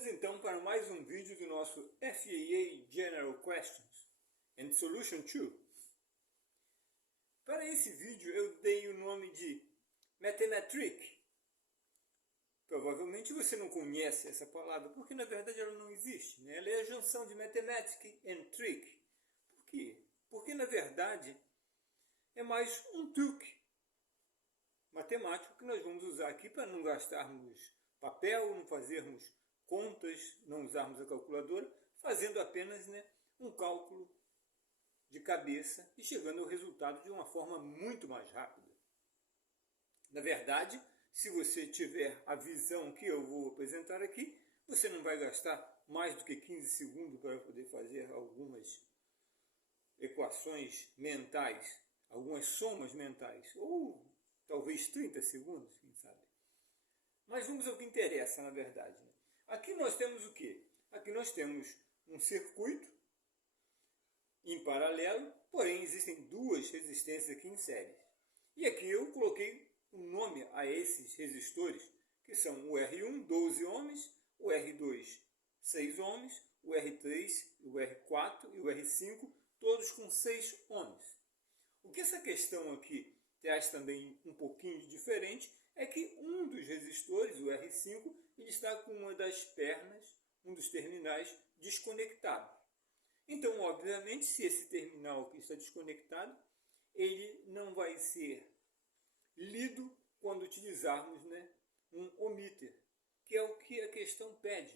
Vamos então para mais um vídeo do nosso FAA General Questions and Solution 2. Para esse vídeo eu dei o nome de Mathematric. Provavelmente você não conhece essa palavra, porque na verdade ela não existe, né? Ela é a junção de Mathematic and Trick. Por quê? Porque na verdade é mais um truque matemático que nós vamos usar aqui para não gastarmos papel, não fazermos contas, não usarmos a calculadora, fazendo apenas um cálculo de cabeça e chegando ao resultado de uma forma muito mais rápida. Na verdade, se você tiver a visão que eu vou apresentar aqui, você não vai gastar mais do que 15 segundos para poder fazer algumas equações mentais, algumas somas mentais, ou talvez 30 segundos, quem sabe. Mas vamos ao que interessa, na verdade. Aqui nós temos o quê? Aqui nós temos um circuito em paralelo, porém existem duas resistências aqui em série. E aqui eu coloquei um nome a esses resistores, que são o R1, 12 ohms, o R2, 6 ohms, o R3, o R4 e o R5, todos com 6 ohms. O que essa questão aqui traz também um pouquinho de diferente é que um dos resistores, o R5, ele está com uma das pernas, um dos terminais, desconectado. Então, obviamente, se esse terminal aqui está desconectado, ele não vai ser lido quando utilizarmos um ohmmeter, que é o que a questão pede.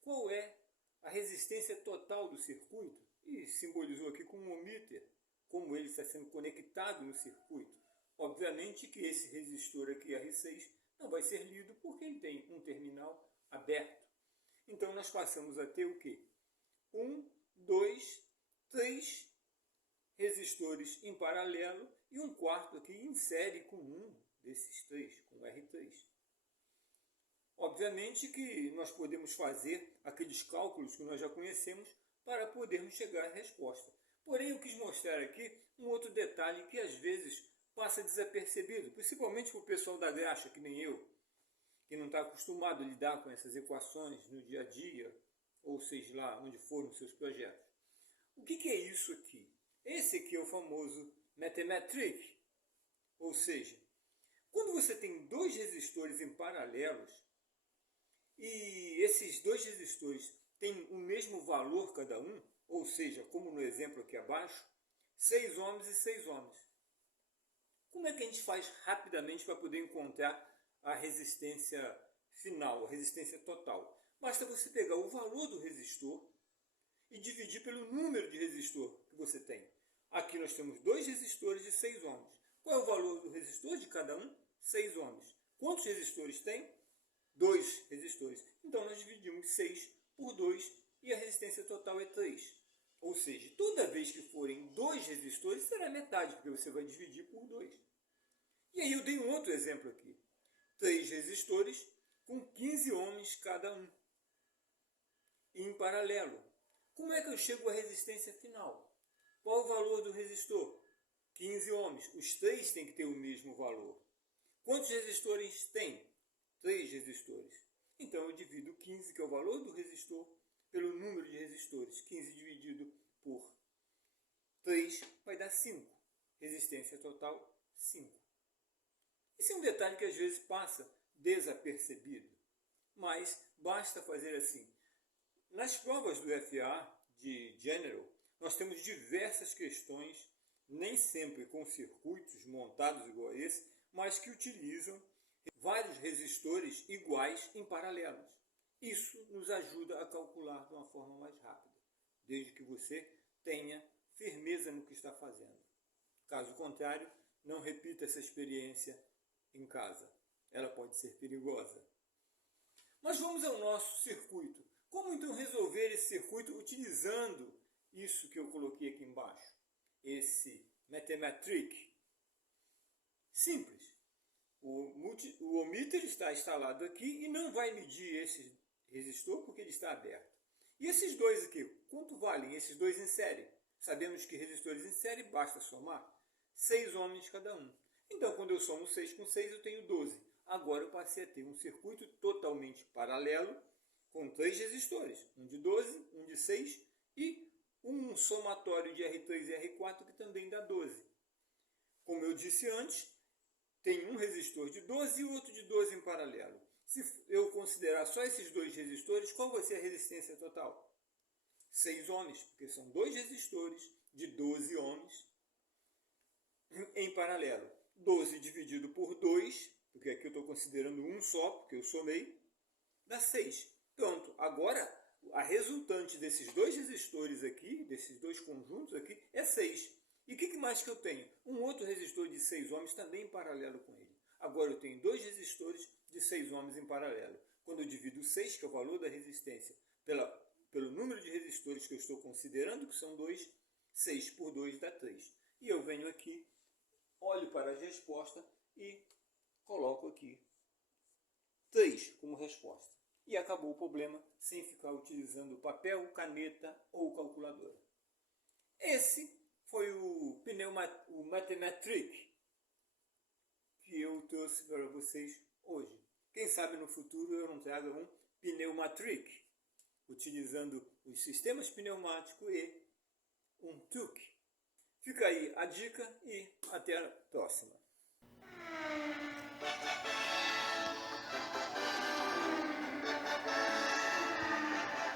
Qual é a resistência total do circuito? E simbolizou aqui com um ohmmeter, como ele está sendo conectado no circuito. Obviamente que esse resistor aqui, R6, não vai ser lido porque ele tem um terminal aberto. Então nós passamos a ter o quê? 1, 2, 3 resistores em paralelo e um quarto aqui em série com um desses três, com o R3. Obviamente que nós podemos fazer aqueles cálculos que nós já conhecemos para podermos chegar à resposta. Porém, eu quis mostrar aqui um outro detalhe que às vezes passa desapercebido, principalmente para o pessoal da graxa, que nem eu, que não está acostumado a lidar com essas equações no dia a dia, ou seja lá onde for nos seus projetos. O que é isso aqui? Esse aqui é o famoso Mathematric, ou seja, quando você tem dois resistores em paralelos, e esses dois resistores têm o mesmo valor cada um, ou seja, como no exemplo aqui abaixo, 6 ohms e 6 ohms. Como é que a gente faz rapidamente para poder encontrar a resistência final, a resistência total? Basta você pegar o valor do resistor e dividir pelo número de resistor que você tem. Aqui nós temos dois resistores de 6 ohms. Qual é o valor do resistor de cada um? 6 ohms. Quantos resistores tem? 2 resistores. Então nós dividimos 6 por 2 e a resistência total é 3. Ou seja, toda vez que forem 2 resistores, será metade, porque você vai dividir por 2. E aí eu dei um outro exemplo aqui. 3 resistores com 15 ohms cada um. Em paralelo. Como é que eu chego à resistência final? Qual o valor do resistor? 15 ohms. Os 3 têm que ter o mesmo valor. Quantos resistores tem? 3 resistores. Então eu divido 15, que é o valor do resistor, pelo número de resistores. 15 dividido por 3 vai dar 5. Resistência total, 5. Esse é um detalhe que às vezes passa desapercebido. Mas basta fazer assim. Nas provas do FAA de General, nós temos diversas questões, nem sempre com circuitos montados igual a esse, mas que utilizam vários resistores iguais em paralelos. Isso nos ajuda a calcular de uma forma mais rápida, desde que você tenha firmeza no que está fazendo. Caso contrário, não repita essa experiência em casa. Ela pode ser perigosa. Mas vamos ao nosso circuito. Como então resolver esse circuito utilizando isso que eu coloquei aqui embaixo? Esse Mathematric. Simples. O ohmmeter está instalado aqui e não vai medir esse resistor porque ele está aberto. E esses dois aqui, quanto valem esses dois em série? Sabemos que resistores em série basta somar 6 ohms cada um. Então, quando eu somo 6 com 6, eu tenho 12. Agora eu passei a ter um circuito totalmente paralelo com 3 resistores, um de 12, um de 6 e um somatório de R3 e R4 que também dá 12. Como eu disse antes, tem um resistor de 12 e outro de 12 em paralelo. Se eu considerar só esses dois resistores, qual vai ser a resistência total? 6 ohms, porque são dois resistores de 12 ohms em paralelo. 12 dividido por 2, porque aqui eu estou considerando um só, porque eu somei, dá 6. Pronto, agora a resultante desses dois resistores aqui, desses dois conjuntos aqui, é 6. E o que mais que eu tenho? Um outro resistor de 6 ohms também em paralelo com ele. Agora eu tenho dois resistores de 6 ohms em paralelo. Quando eu divido 6, que é o valor da resistência, pelo número de resistores que eu estou considerando, que são 2, 6 por 2 dá 3. E eu venho aqui, olho para a resposta e coloco aqui 3 como resposta. E acabou o problema sem ficar utilizando papel, caneta ou calculadora. Esse foi o Mathematrick que eu trouxe para vocês hoje. Quem sabe no futuro eu não traga um Pneumatrick, utilizando os sistemas pneumáticos e um truque. Fica aí a dica e até a próxima.